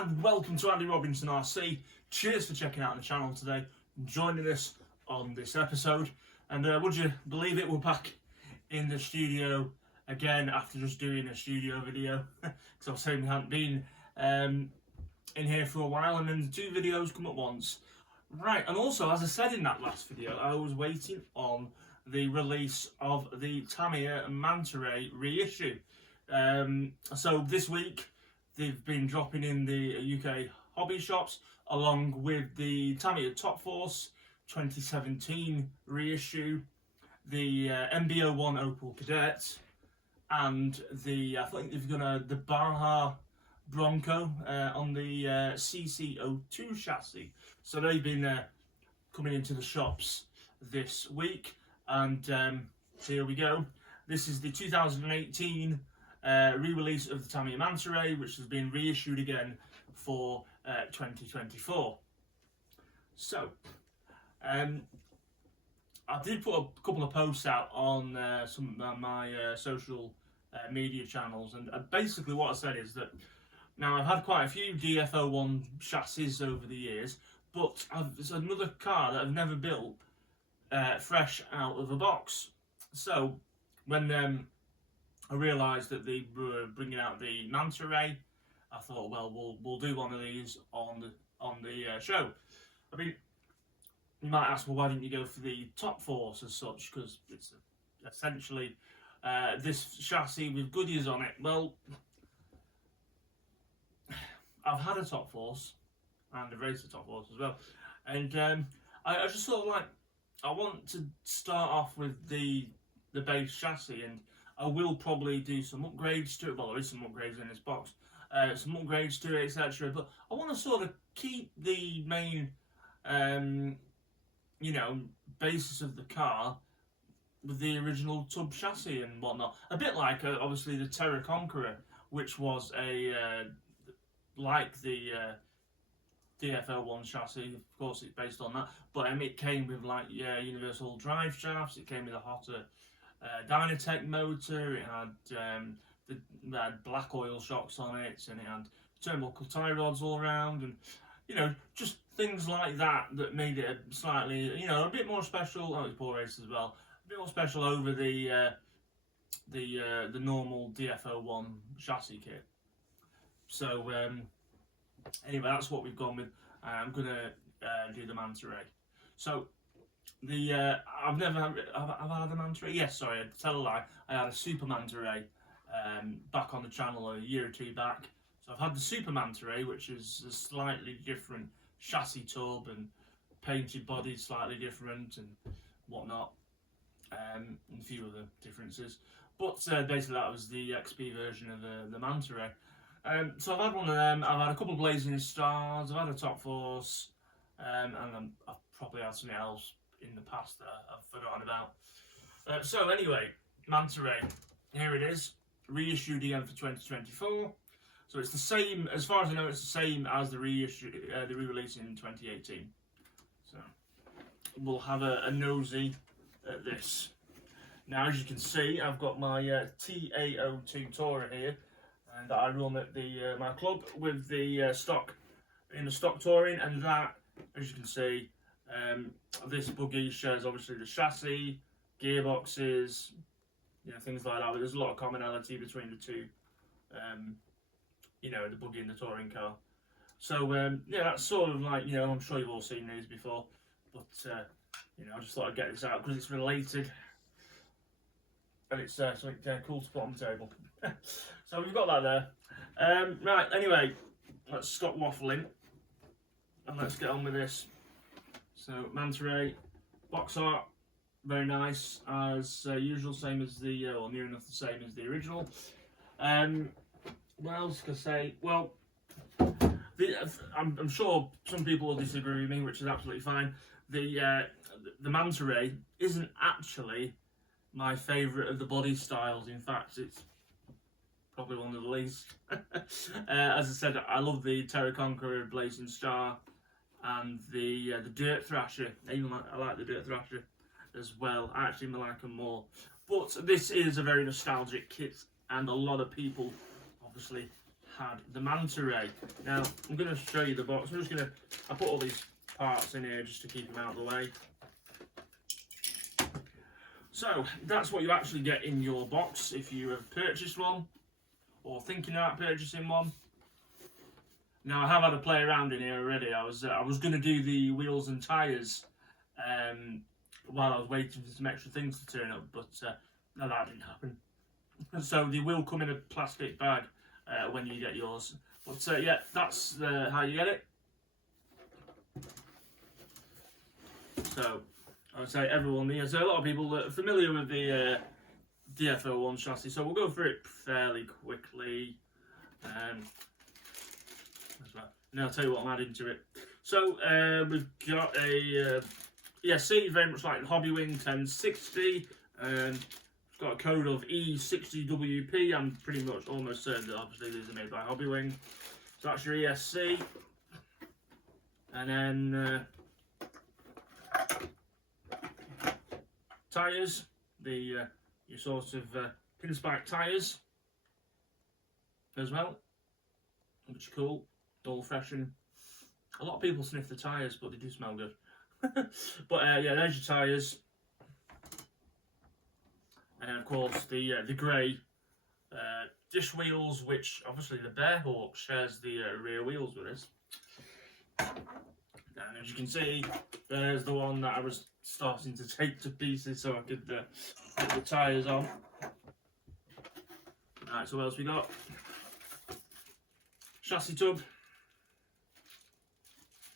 and welcome to Andy Robinson RC. Cheers for checking out the channel today and joining us on this episode. And would you believe it, we're back in the studio again after just doing a studio video, because I was saying we hadn't been in here for a while, and then the two videos come at once. Right, and also, as I said in that last video, I was waiting on the release of the Tamiya Manta Ray reissue. So this week they've been dropping in the UK hobby shops along with the Tamiya Top Force 2017 reissue, the MB-01 Opel Cadet, and the, I think they've got the Baja Bronco on the CC02 chassis. So they've been coming into the shops this week, and here we go. This is the 2018 re-release of the Tamiya Manta Ray, which has been reissued again for 2024. So, I did put a couple of posts out on some of my social media channels, and basically what I said is that now I've had quite a few DF01 chassis over the years, but it's another car that I've never built fresh out of a box. So when I realised that they were bringing out the Manta Ray, I thought, well, we'll do one of these on the show. I mean, you might ask, well, why didn't you go for the Top Force as such? Because it's essentially this chassis with Goodyears on it. Well, I've had a Top Force and I've raced a Top Force as well, and I just sort of like, I want to start off with the base chassis, and I will probably do some upgrades to it. Well, there is some upgrades in this box, some upgrades to it, etc. But I want to sort of keep the main, you know, basis of the car with the original tub chassis and whatnot. A bit like, obviously, the Terra Conqueror, which was a like the DF01 chassis. Of course, it's based on that, but it came with like universal drive shafts. It came with a hotter Dynatech motor. It had black oil shocks on it, and it had turnbuckle tie rods all around, and you know, just things like that that made it slightly, you know, a bit more special. Oh, it's poor race as well. A bit more special over the normal DF01 chassis kit. So anyway, that's what we've gone with. I'm gonna do the Manta Ray. So the I've had a Manta Ray. Yes, sorry, I tell a lie. I had a Super Manta Ray back on the channel a year or two back. So I've had the Super Manta Ray, which is a slightly different chassis tub and painted body, slightly different and whatnot, and a few other differences. But basically, that was the XP version of the Manta Ray. So I've had one of them. I've had a couple of Blazing Stars. I've had a Top Force, and I've probably had something else in the past that I've forgotten about. So anyway, Manta Ray, here it is, reissued again for 2024. So it's the same, as far as I know, it's the same as the reissue, the re-release in 2018. So we'll have a nosy at this. Now, as you can see, I've got my TA02 Tourer here, and that I run at the my club with the stock touring, and that, as you can see, this buggy shows obviously the chassis, gearboxes, you know, things like that. But there's a lot of commonality between the two, you know, the buggy and the touring car. So yeah, that's sort of like, you know, I'm sure you've all seen these before, but you know, I just thought I'd get this out because it's related, and it's something cool to put on the table. So we've got that there. Right, anyway, let's stop waffling and let's get on with this. So Manta Ray, box art, very nice as usual, same as the, or near enough the same as the original. What else can I say? Well, I'm sure some people will disagree with me, which is absolutely fine. The Manta Ray isn't actually my favourite of the body styles. In fact, it's probably one of the least. As I said, I love the Terra Conqueror, Blazing Star, and the Dirt Thrasher. I like the Dirt Thrasher as well. I actually like them more. But this is a very nostalgic kit, and a lot of people obviously had the Manta Ray. Now, I'm going to show you the box. I put all these parts in here just to keep them out of the way. So, that's what you actually get in your box if you have purchased one, or thinking about purchasing one. Now, I have had a play around in here already. I was going to do the wheels and tyres while I was waiting for some extra things to turn up, but no, that didn't happen. So they will come in a plastic bag when you get yours. But yeah, that's how you get it. So I would say everyone there's a lot of people that are familiar with the DF01 chassis, so we'll go through it fairly quickly. Now I'll tell you what I'm adding to it. So we've got a ESC, very much like the Hobbywing 1060. It's got a code of E60WP. I'm pretty much almost certain that obviously these are made by Hobbywing. So that's your ESC. And then tyres, your sort of pinspike tyres as well, which are cool. Dull freshen. A lot of people sniff the tyres, but they do smell good. But yeah, there's your tyres. And of course the grey dish wheels, which obviously the Bearhawk shares the rear wheels with us. And as you can see, there's the one that I was starting to take to pieces so I could put the tyres on. Alright, so what else we got? Chassis tub.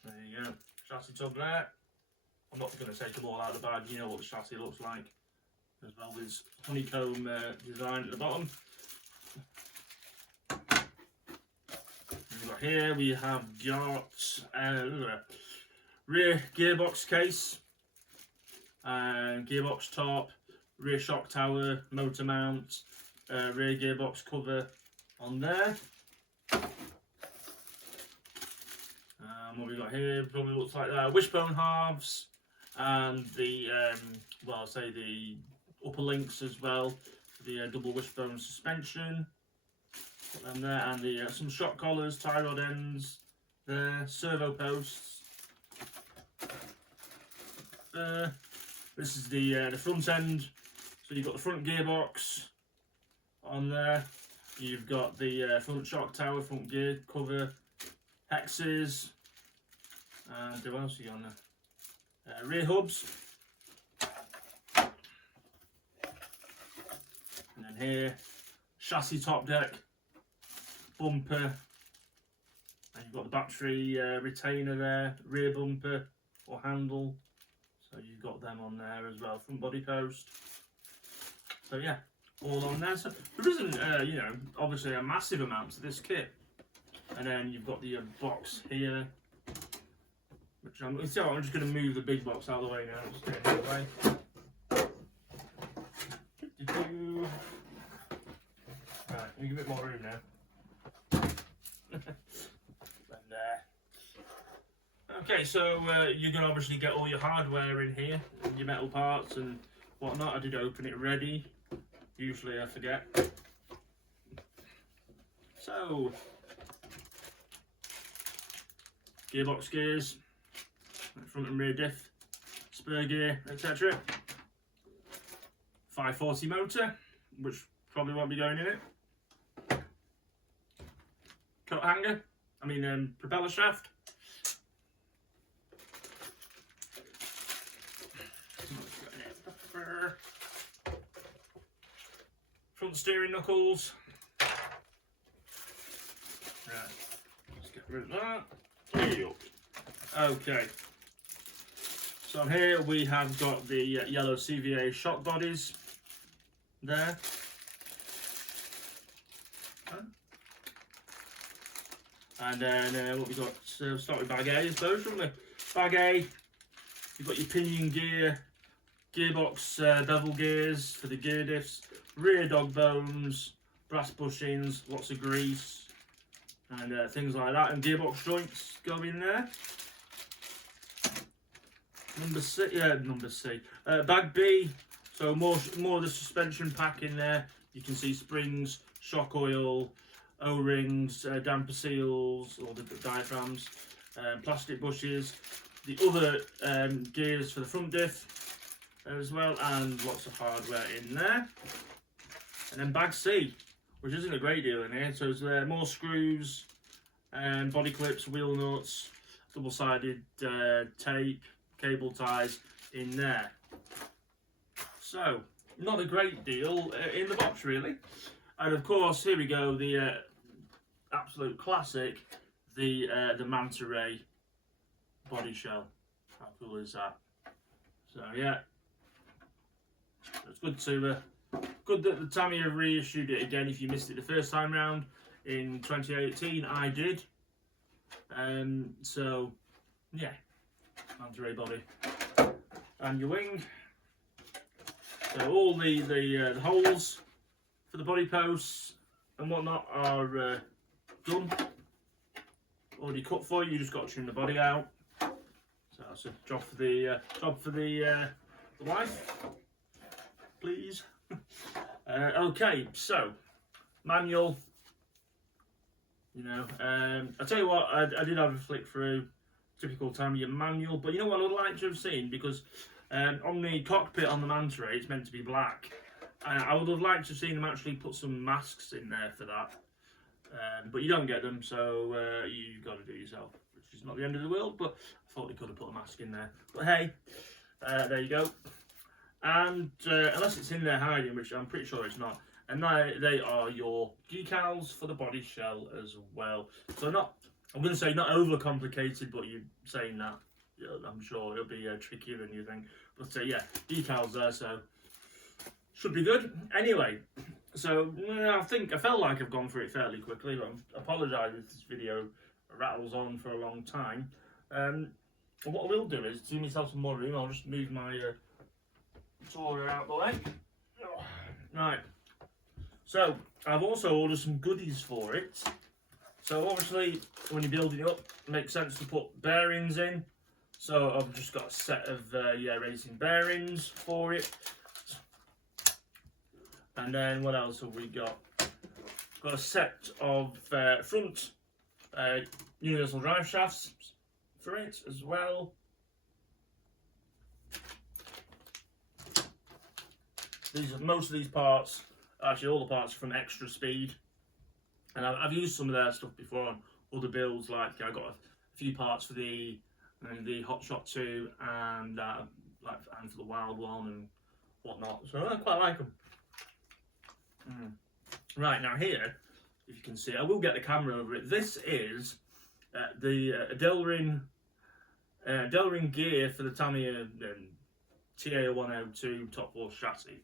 There you go, chassis tub there. I'm not going to take them all out of the bag, you know what the chassis looks like. As well as honeycomb design at the bottom. Here we have got rear gearbox case, gearbox top, rear shock tower, motor mount, rear gearbox cover on there. What we got here probably looks like that. Wishbone halves and the well, I'll say the upper links as well. The double wishbone suspension. Put them there, and the some shock collars, tie rod ends there, servo posts. This is the front end. So you've got the front gearbox on there. You've got the front shock tower, front gear cover, hexes, and what else are you on there? Rear hubs. And then here, chassis top deck, bumper, and you've got the battery retainer there, rear bumper or handle. So you've got them on there as well, front body post. So yeah, all on there. So there isn't, you know, obviously a massive amount to this kit. And then you've got the box here, which I'm just going to move the big box out of the way now. Just get it out of the way. Right, we give it more room now. And okay, so you're going to obviously get all your hardware in here, your metal parts and whatnot. I did open it ready. Usually I forget. So, gearbox gears, front and rear diff, spur gear, etc. 540 motor, which probably won't be going in it. Coat hanger, propeller shaft. Front steering knuckles. Right, let's get rid of that. Okay, so on here we have got the yellow CVA shock bodies there. And then what we got, start with bag A, I suppose, shouldn't we? Bag A, you've got your pinion gear, gearbox bevel gears for the gear diffs, rear dog bones, brass bushings, lots of grease, and things like that, and gearbox joints go in there. Number C. Bag B, so more of the suspension pack in there. You can see springs, shock oil, O-rings, damper seals, or the diaphragms, plastic bushes, the other gears for the front diff as well, and lots of hardware in there. And then bag C, which isn't a great deal in here. So there's more screws, body clips, wheel nuts, double-sided tape, cable ties in there. So not a great deal in the box really. And of course, here we go, the absolute classic, the Manta Ray body shell. How cool is that? So yeah, it's good that the Tamiya have reissued it again. If you missed it the first time round in 2018, I did. So yeah, Manta Ray body and your wing. So all the holes for the body posts and whatnot are done, already cut for you. You just got to trim the body out. So that's a job for the wife, please. Okay, so manual. You know, I tell you what, I did have a flick through, typical Tamiya manual. But you know what I'd like to have seen, because on the cockpit on the Manta Ray, it's meant to be black. I would have liked to have seen them actually put some masks in there for that. But you don't get them, so you've got to do it yourself, which is not the end of the world, but I thought they could have put a mask in there. But hey, there you go. And unless it's in there hiding, which I'm pretty sure it's not, and they are your decals for the body shell as well. So I'm going to say not over complicated, but you're saying that, I'm sure it'll be trickier than you think. But yeah, decals there, so should be good. Anyway, so I felt like I've gone through it fairly quickly, but I apologise if this video rattles on for a long time. What I will do is, to give myself some more room, I'll just move my tour out the way. Right, so I've also ordered some goodies for it. So obviously, when you're building it up, it makes sense to put bearings in. So I've just got a set of racing bearings for it. And then what else have we got? Got a set of front universal drive shafts for it as well. Most of these parts, actually all the parts are from Extra Speed, and I've used some of their stuff before on other builds. Like I got a few parts for the Hot Shot 2 and for the Wild One and whatnot. So I quite like them. Right, now here, if you can see, I will get the camera over it. This is the Delrin gear for the Tamiya TA102 top force chassis.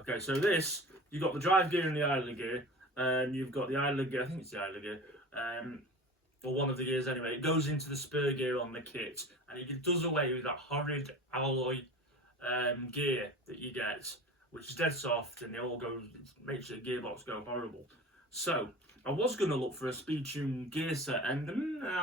Okay, so this, you've got the drive gear and the idler gear, and you've got the idler gear, I think it's the idler gear, or one of the gears anyway. It goes into the spur gear on the kit, and it does away with that horrid alloy gear that you get, which is dead soft, and it makes the gearbox go horrible. So I was going to look for a speed tune gear set, and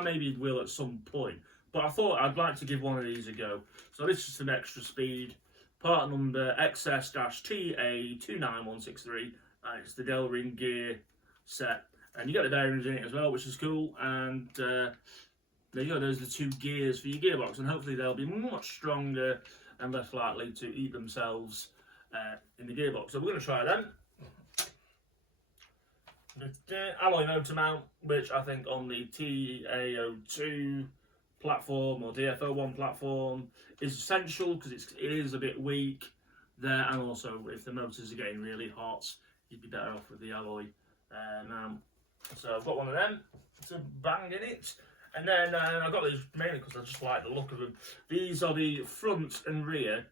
maybe it will at some point, but I thought I'd like to give one of these a go. So this is some Extra Speed, part number XS-TA29163, and it's the Delrin gear set, and you get the bearings in it as well, which is cool. And there you go, those are the two gears for your gearbox, and hopefully they'll be much stronger and less likely to eat themselves in the gearbox. So we're going to try them. The alloy motor mount, which I think on the TA02 platform or DFO1 platform is essential, because it is a bit weak there, and also if the motors are getting really hot, you'd be better off with the alloy mount. So I've got one of them to bang in it, and then I got these mainly because I just like the look of them. These are the front and rear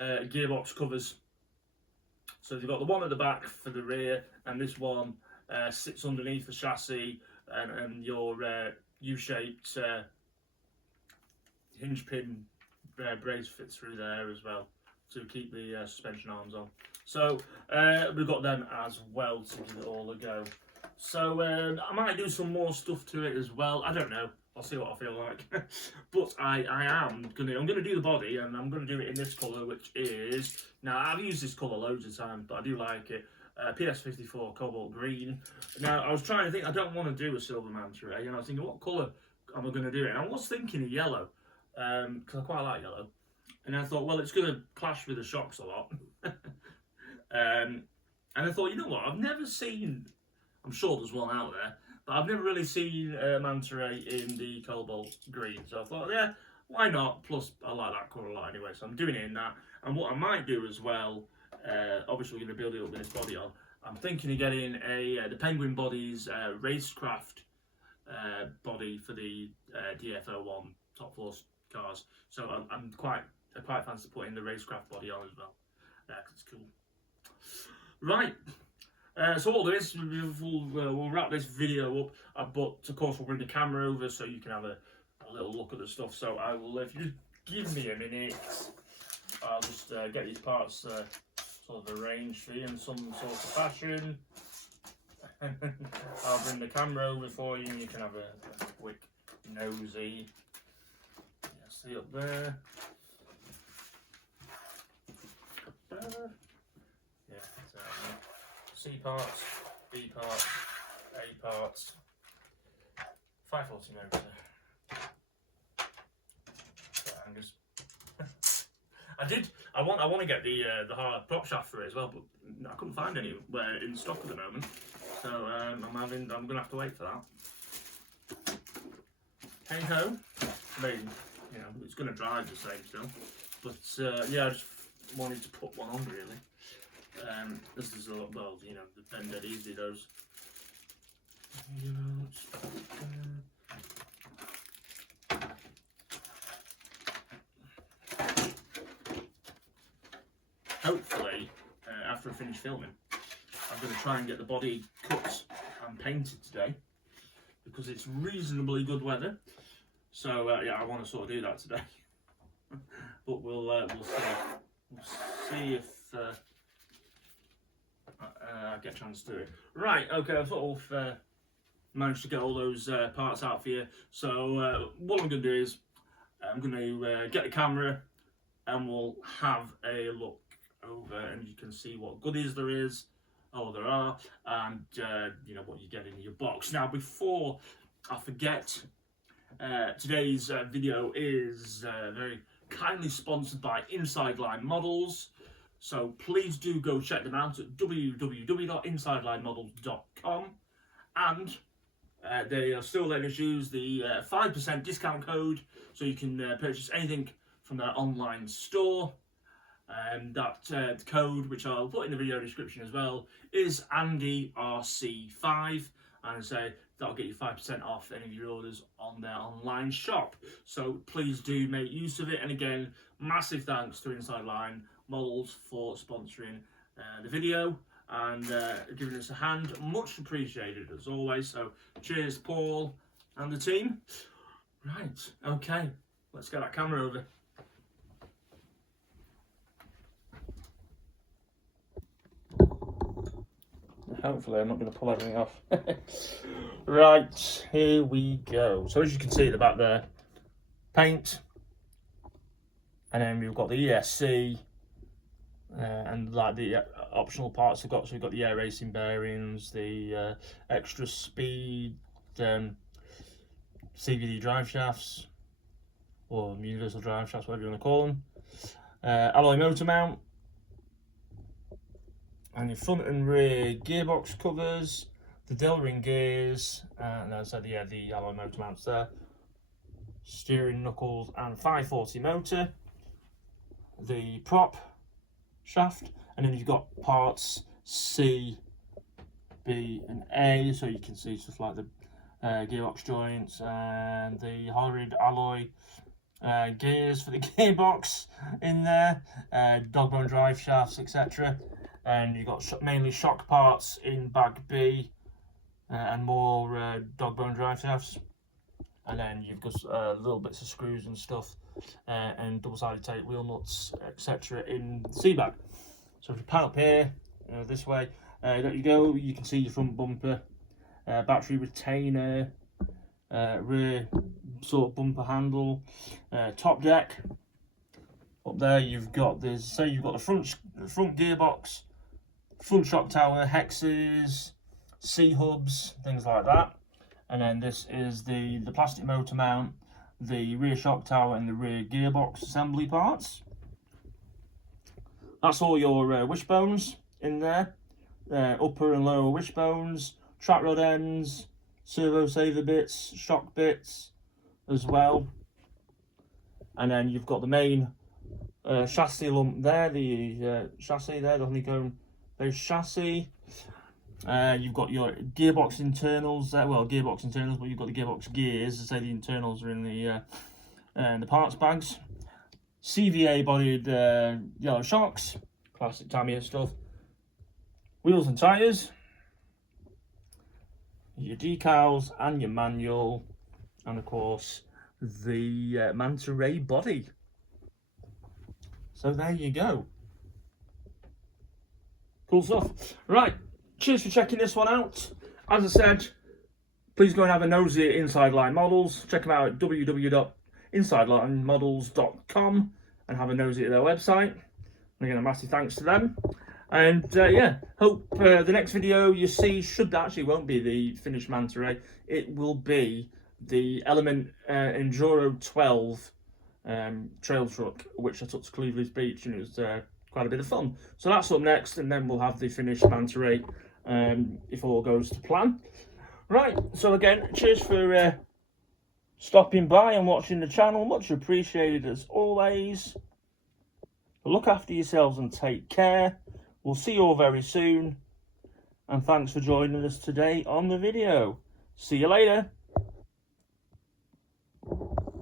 gearbox covers. So you've got the one at the back for the rear, and this one sits underneath the chassis, and your U-shaped hinge pin brace fits through there as well to keep the suspension arms on. So we've got them as well to give it all a go. So I might do some more stuff to it as well. I don't know. I'll see what I feel like. But I'm gonna do the body, and I'm gonna do it in this colour, which is, now I've used this colour loads of times, but I do like it. PS54 cobalt green. Now I was trying to think, I don't want to do a silver Manta Ray, and I was thinking what colour am I going to do it? And I was thinking of yellow, because I quite like yellow. And I thought, well, it's going to clash with the shocks a lot. And I thought, you know what, I've never seen, I'm sure there's one out there, but I've never really seen a Manta Ray in the cobalt green. So I thought, yeah, why not? Plus, I like that colour a lot anyway, so I'm doing it in that. And what I might do as well, obviously we're going to build it up with this body on, I'm thinking of getting the Penguin Bodies racecraft body for the DF01 Top Force cars. So I quite fancy putting the racecraft body on as well, because it's cool. Right, so all there is, we'll wrap this video up, but of course we'll bring the camera over so you can have a little look at the stuff. So I will, if you give me a minute, I'll just get these parts sort of arranged for you in some sort of fashion. I'll bring the camera over for you and you can have a quick nosy. Yeah, see up there. Yeah, so C parts, B parts, A parts, 540 motor. Hangers. I want to get the hard prop shaft for it as well, but I couldn't find anywhere in stock at the moment. So I'm gonna have to wait for that. Hey ho. I mean, you know, it's gonna drive the same still, but yeah, I just wanted to put one on really. This is a lot, well, you know, the bend dead easy those. Hopefully, after I finish filming, I'm going to try and get the body cut and painted today, because it's reasonably good weather. So yeah, I want to sort of do that today. But we'll see if I get a chance to do it. Right, okay, I've sort of managed to get all those parts out for you. So what I'm going to do is I'm going to get the camera and we'll have a look over, and you can see what goodies there are, and you know what you get in your box. Now, before I forget, today's video is very kindly sponsored by Inside Line Models, so please do go check them out at www.insidelinemodels.com, and they are still letting us use the 5% discount code, so you can purchase anything from their online store. That code, which I'll put in the video description as well, is AndyRC5, and say that'll get you 5% off any of your orders on their online shop. So please do make use of it. And again, massive thanks to Inside Line Models for sponsoring the video and giving us a hand. Much appreciated as always. So cheers, Paul and the team. Right, okay, let's get that camera over. Hopefully I'm not going to pull everything off. Right, here we go. So as you can see at the back there, paint, and then we've got the ESC, and like the optional parts we've got. So we've got the air racing bearings, the extra speed CVD drive shafts, or universal drive shafts, whatever you want to call them, alloy motor mount, and your front and rear gearbox covers, the Delring gears, and as I said, yeah, the alloy motor mounts there, steering knuckles and 540 motor, the prop shaft, and then you've got parts C, B and A, so you can see stuff like the gearbox joints and the horrid alloy gears for the gearbox in there, dog bone drive shafts, etc. And you've got mainly shock parts in bag B, and more dog bone drive shafts. And then you've got little bits of screws and stuff, and double-sided tape wheel nuts, etc. in the C bag. So if you pan up here, this way, there you go. You can see your front bumper, battery retainer, rear sort of bumper handle, top deck. Up there you've got this. Say you've got the front gearbox front shock tower, hexes, C-hubs, things like that. And then this is the plastic motor mount, the rear shock tower and the rear gearbox assembly parts. That's all your wishbones in there, upper and lower wishbones, track rod ends, servo saver bits, shock bits as well. And then you've got the main chassis lump there, the chassis there, the honeycomb base chassis. You've got your gearbox internals there, well, gearbox internals, but you've got the gearbox gears. As I say, the internals are in the parts bags. CVA bodied yellow shocks, classic Tamiya stuff. Wheels and tyres, your decals and your manual, and of course the Manta Ray body. So there you go. Cool stuff. Right, cheers for checking this one out. As I said, please go and have a nosy at Inside Line Models. Check them out at www.insidelinemodels.com and have a nosy at their website. And again, a massive thanks to them. And yeah, hope the next video you see won't be the finished Manta Ray. It will be the Element Enduro 12 trail truck, which I took to Cleveleys Beach, and it was quite a bit of fun. So that's up next, and then we'll have the finished Manta Ray if all goes to plan. Right, so again, cheers for stopping by and watching the channel. Much appreciated as always. Look after yourselves and take care. We'll see you all very soon. And thanks for joining us today on the video. See you later.